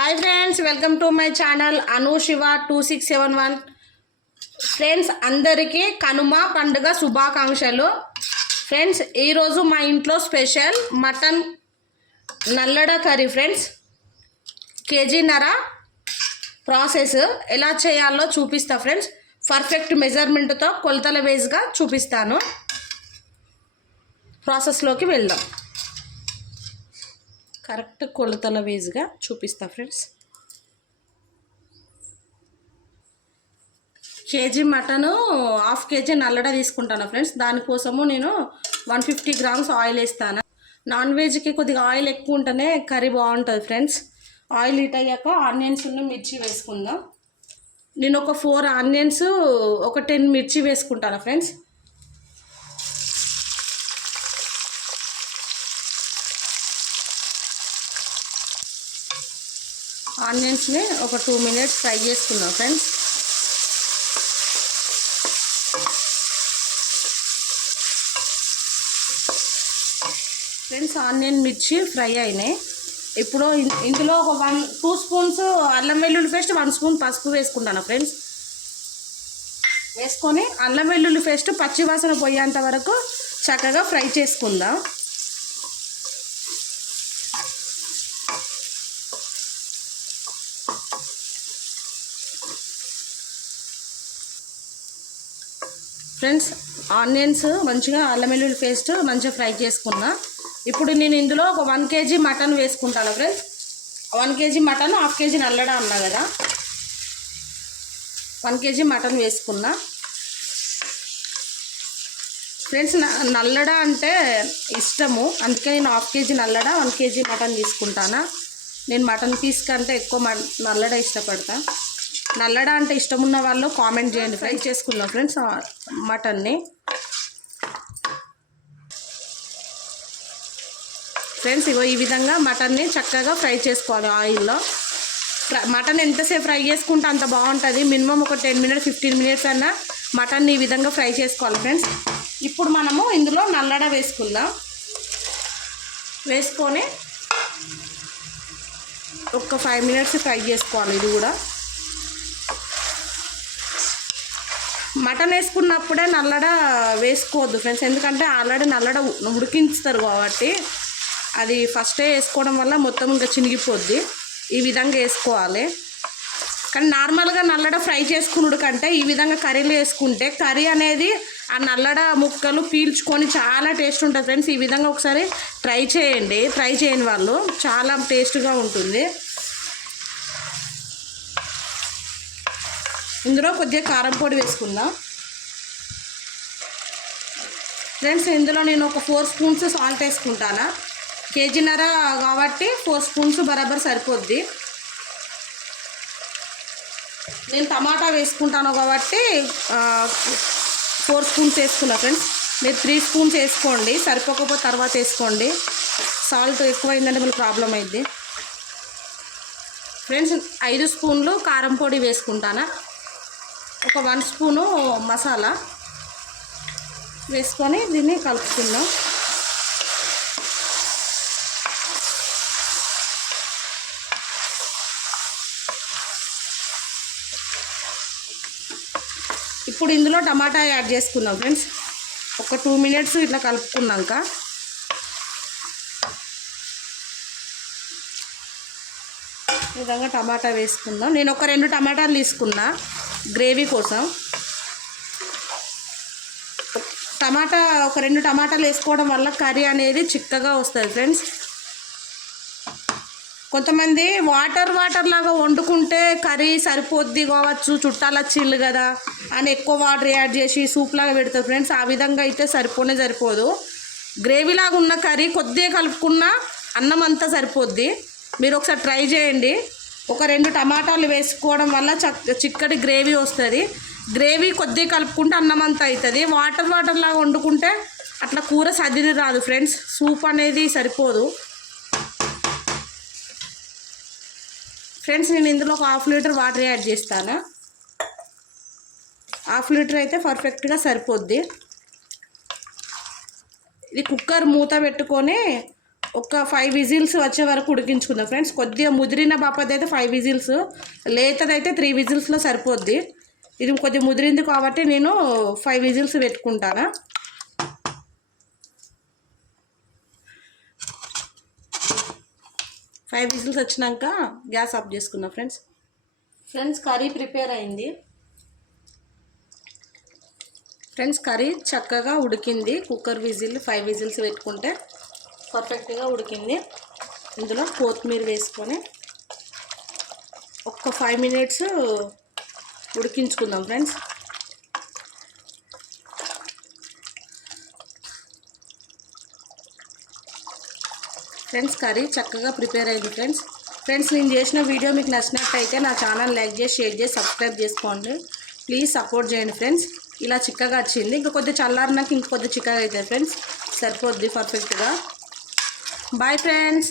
Hi friends welcome to my channel Anu Siva two six seven one. Friends అందరికీ కనుమ పండుగ శుభాకాంక్షలు. Friends ఈరోజు మా ఇంట్లో స్పెషల్ మటన్ నల్లడ కర్రీ ఫ్రెండ్స్. కేజీన్నర ప్రాసెస్ ఎలా చేయాలో చూపిస్తా ఫ్రెండ్స్. పర్ఫెక్ట్ మెజర్మెంట్తో కొలతల వేస్గా చూపిస్తాను. ప్రాసెస్లోకి వెళ్దాం. కరెక్ట్ కొలతల వేజ్గా చూపిస్తా friends. KG mutton half KG నల్లడ తీసుకుంటాను ఫ్రెండ్స్. దానికోసము నేను వన్ ఫిఫ్టీ గ్రామ్స్ ఆయిల్ వేస్తాను. నాన్ వెజ్కి కొద్దిగా ఆయిల్ ఎక్కువ ఉంటేనే కర్రీ బాగుంటుంది ఫ్రెండ్స్. ఆయిల్ హీట్ అయ్యాక ఆనియన్స్ ఉన్న మిర్చి వేసుకుందాం. నేను ఒక ఫోర్ ఆనియన్స్ ఒక టెన్ మిర్చి వేసుకుంటాను ఫ్రెండ్స్. ఆనియన్స్ని ఒక టూ మినిట్స్ ఫ్రై చేసుకున్నాం ఫ్రెండ్స్. ఫ్రెండ్స్ ఆనియన్ మిర్చి ఫ్రై అయినాయి. ఇప్పుడు ఇందులో ఒక వన్ టూ స్పూన్స్ అల్లం వెల్లుల్లి పేస్ట్ వన్ స్పూన్ పసుపు వేసుకుంటాను ఫ్రెండ్స్. వేసుకొని అల్లం వెల్లుల్లి పేస్ట్ పచ్చి వాసన పోయేంత వరకు చక్కగా ఫ్రై చేసుకుందాం. ఫ్రెండ్స్ ఆనియన్స్ మంచిగా అల్లం వెల్లుల్లి పేస్ట్ మంచిగా ఫ్రై చేసుకున్నా. ఇప్పుడు నేను ఇందులో ఒక వన్ కేజీ మటన్ వేసుకుంటాను friends. One KG mutton half KG నల్లడా అన్నా కదా. వన్ కేజీ మటన్ వేసుకున్నా. ఫ్రెండ్స్ నల్లడ అంటే ఇష్టము. అందుకే నేను హాఫ్ కేజీ నల్లడ వన్ కేజీ మటన్ తీసుకుంటానా. నేను మటన్ పీస్ కంటే ఎక్కువ మ- నల్లడ ఇష్టపడతాను నల్లడ అంటే ఇష్టం ఉన్న వాళ్ళు కామెంట్ చేయండి. ఫ్రై చేసుకున్నాం ఫ్రెండ్స్ మటన్ని. ఫ్రెండ్స్ ఇగో ఈ విధంగా మటన్ని చక్కగా ఫ్రై చేసుకోవాలి ఆయిల్లో. మటన్ ఎంతసేపు ఫ్రై చేసుకుంటే అంత బాగుంటుంది. మినిమం ఒక టెన్ మినిట్స్ ఫిఫ్టీన్ మినిట్స్ అన్నా మటన్ని ఈ విధంగా ఫ్రై చేసుకోవాలి ఫ్రెండ్స్ ఇప్పుడు మనము ఇందులో నల్లడ వేసుకుందాం. వేసుకొని ఒక ఫైవ్ మినిట్స్ ఫ్రై చేసుకోవాలి ఇది కూడా. మటన్ వేసుకున్నప్పుడే నల్లడ వేసుకోవద్దు ఫ్రెండ్స్. ఎందుకంటే ఆల్రెడీ నల్లడ ఉడికించుతారు కాబట్టి అది ఫస్టే వేసుకోవడం వల్ల మొత్తం ఇంకా చినిగిపోద్ది. ఈ విధంగా వేసుకోవాలి. కానీ నార్మల్గా నల్లడ ఫ్రై చేసుకున్నాడు కంటే ఈ విధంగా కర్రీలు వేసుకుంటే కర్రీ అనేది ఆ నల్లడ ముక్కలు పీల్చుకొని చాలా టేస్ట్ ఉంటుంది ఫ్రెండ్స్. ఈ విధంగా ఒకసారి ట్రై చేయండి. ట్రై చేయని వాళ్ళు చాలా టేస్ట్గా ఉంటుంది. ఇందులో కొద్దిగా కారం పొడి వేసుకుందాం. ఫ్రెండ్స్ ఇందులో నేను ఒక ఫోర్ స్పూన్స్ సాల్ట్ వేసుకుంటానా? కేజీన్నర కాబట్టి ఫోర్ స్పూన్స్ బరాబర్ సరిపోద్ది. నేను టమాటా వేసుకుంటాను కాబట్టి ఫోర్ స్పూన్స్ వేసుకున్నా ఫ్రెండ్స్ మీరు త్రీ స్పూన్స్ వేసుకోండి. సరిపోకపోతే తర్వాత వేసుకోండి. సాల్ట్ ఎక్కువైందంటే మళ్ళీ ప్రాబ్లం అయింది ఫ్రెండ్స్ ఐదు స్పూన్లు కారం పొడి వేసుకుంటానా? ఒక వన్ స్పూను మసాలా వేసుకొని దీన్ని కలుపుకుందాం. ఇప్పుడు ఇందులో టమాటా యాడ్ చేసుకుందాం ఫ్రెండ్స్. ఒక టూ మినిట్స్ ఇట్లా కలుపుకున్నాక. ఈ విధంగా టమాటా వేసుకుందాం. నేను ఒక రెండు టమాటాలు తీసుకున్నా. గ్రేవీ కోసం. టమాటా ఒక రెండు టమాటాలు వేసుకోవడం వల్ల కర్రీ అనేది చిక్కగా వస్తుంది ఫ్రెండ్స్. కొంతమంది వాటర్ వాటర్ లాగా వండుకుంటే కర్రీ సరిపోద్ది కావచ్చు చుట్టాలు వచ్చిళ్ళు కదా అని ఎక్కువ వాటర్ యాడ్ చేసి సూప్ లాగా పెడతారు ఫ్రెండ్స్. ఆ విధంగా అయితే సరిపోనే సరిపోదు. గ్రేవీ లాగా ఉన్న కర్రీ కొద్దిగా కలుపుకున్న అన్నం అంతా సరిపోద్ది. మీరు ఒకసారి ట్రై చేయండి. ఒక రెండు టమాటాలు వేసుకోవడం వల్ల చిక్కటి గ్రేవీ వస్తుంది. గ్రేవీ కొద్దిగా కలుపుకుంటే అన్నం అంతా అవుతుంది వాటర్ వాటర్ లాగా వండుకుంటే అట్లా కూర సదిరి రాదు ఫ్రెండ్స్. సూప్ అనేది సరిపోదు. ఫ్రెండ్స్ నేను ఇందులో ఒక హాఫ్ లీటర్ వాటర్ యాడ్ చేస్తాను. హాఫ్ లీటర్ అయితే పర్ఫెక్ట్గా సరిపోద్ది. ఇది కుక్కర్ మూత పెట్టుకొని ఒక ఫైవ్ విజిల్స్ వచ్చే వరకు ఉడికించుకుందాం ఫ్రెండ్స్. కొద్దిగా ముదిరిన బాపది అయితే ఫైవ్ విజిల్స్ లేతదైతే త్రీ విజిల్స్లో సరిపోద్ది. ఇది కొద్దిగా ముదిరింది కాబట్టి నేను ఫైవ్ విజిల్స్ పెట్టుకుంటాను. ఫైవ్ విజిల్స్ వచ్చినాక గ్యాస్ ఆఫ్ చేసుకుందాం ఫ్రెండ్స్. ఫ్రెండ్స్ కర్రీ ప్రిపేర్ అయింది. ఫ్రెండ్స్ కర్రీ చక్కగా ఉడికింది. కుక్కర్ విజిల్ ఫైవ్ విజిల్స్ పెట్టుకుంటే. పర్ఫెక్ట్గా ఉడికింది. ఇందులో కొత్తిమీర వేసుకొని ఒక్క ఫైవ్ మినిట్స్ ఉడికించుకుందాం ఫ్రెండ్స్. ఫ్రెండ్స్ కర్రీ చక్కగా ప్రిపేర్ అయింది ఫ్రెండ్స్. ఫ్రెండ్స్ నేను చేసిన వీడియో మీకు నచ్చినట్టయితే నా ఛానల్ లైక్ చేసి షేర్ చేసి సబ్స్క్రైబ్ చేసుకోండి. ప్లీజ్ సపోర్ట్ చేయండి ఫ్రెండ్స్. ఇలా చిక్కగా వచ్చింది. ఇంకా కొద్దిగా చల్లారినాక ఇంకొద్ది చిక్కగా అవుతుంది ఫ్రెండ్స్. సరిపోద్ది పర్ఫెక్ట్గా. Bye friends